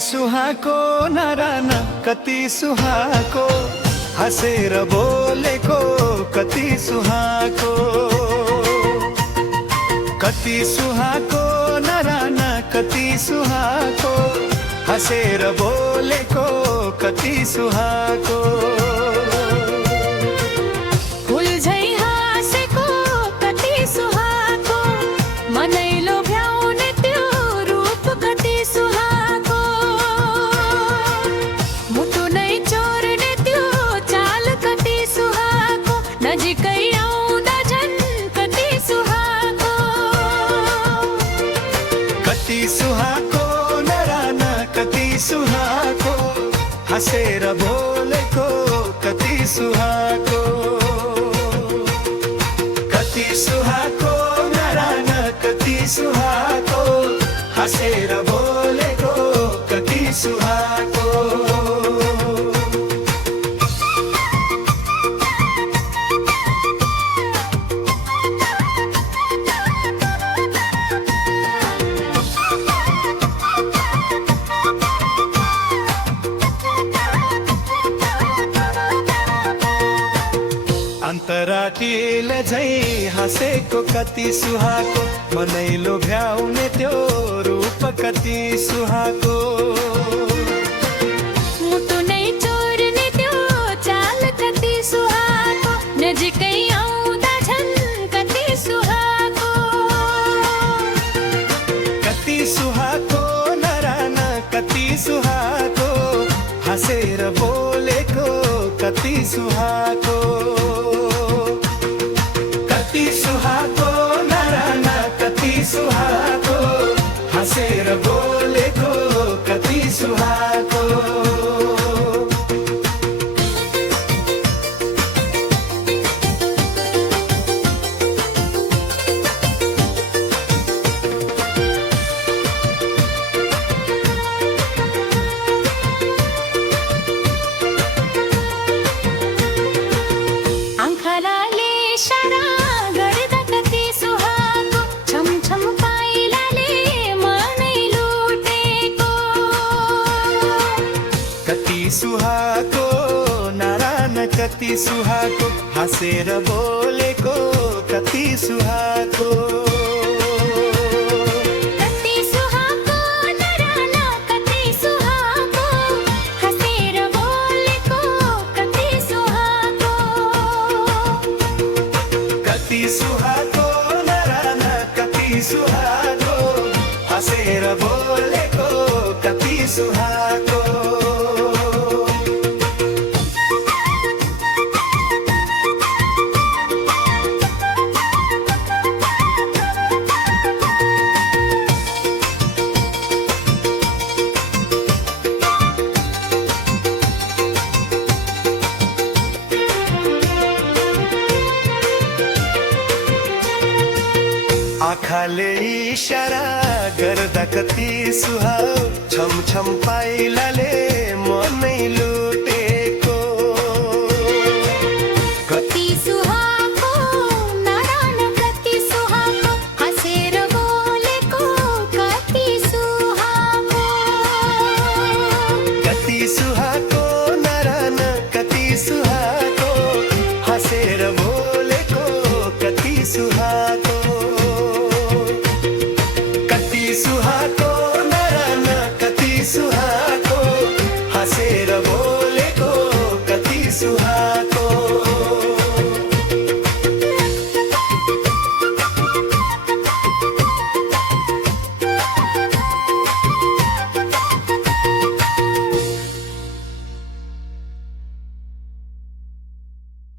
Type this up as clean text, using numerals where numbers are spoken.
सुहाको नराना कति सुहाको हँसेर बोलेको कति सुहाको नराना कति सुहाको हँसेर बोलेको कति सुहाको सुहाको नराना कति सुहाको हँसेर बोलेको कति सुहाको नराना कति सुहाको हँसेर बोलेको कति सुहाको अन्तराटिल झै हाँसेको कति सुहाको मनैलो भ्याउने त्यो रूप कति सुहाको मुटु नै चोर्ने त्यो चाल कति सुहाको नजिकै आउँदा झन् कति सुहाको नराना कति सुहाको हाँसेर बोलेको कति सुहाको नराना कति सुहाको हँसेर बोलेको कति सुहाको आँखाले इशारा गर्दा कति सुहाको छमछम पाइलाले मनै लुटेको कति सुहाको नराना कति सुहाको हँसेर बोलेको कति सुहाको सुहाको नराना कति सुहाको हँसेर बोलेको कति सुहाको आँखाले इशारा गर्दा कति सुहाओ छमछम पाइलाले मनै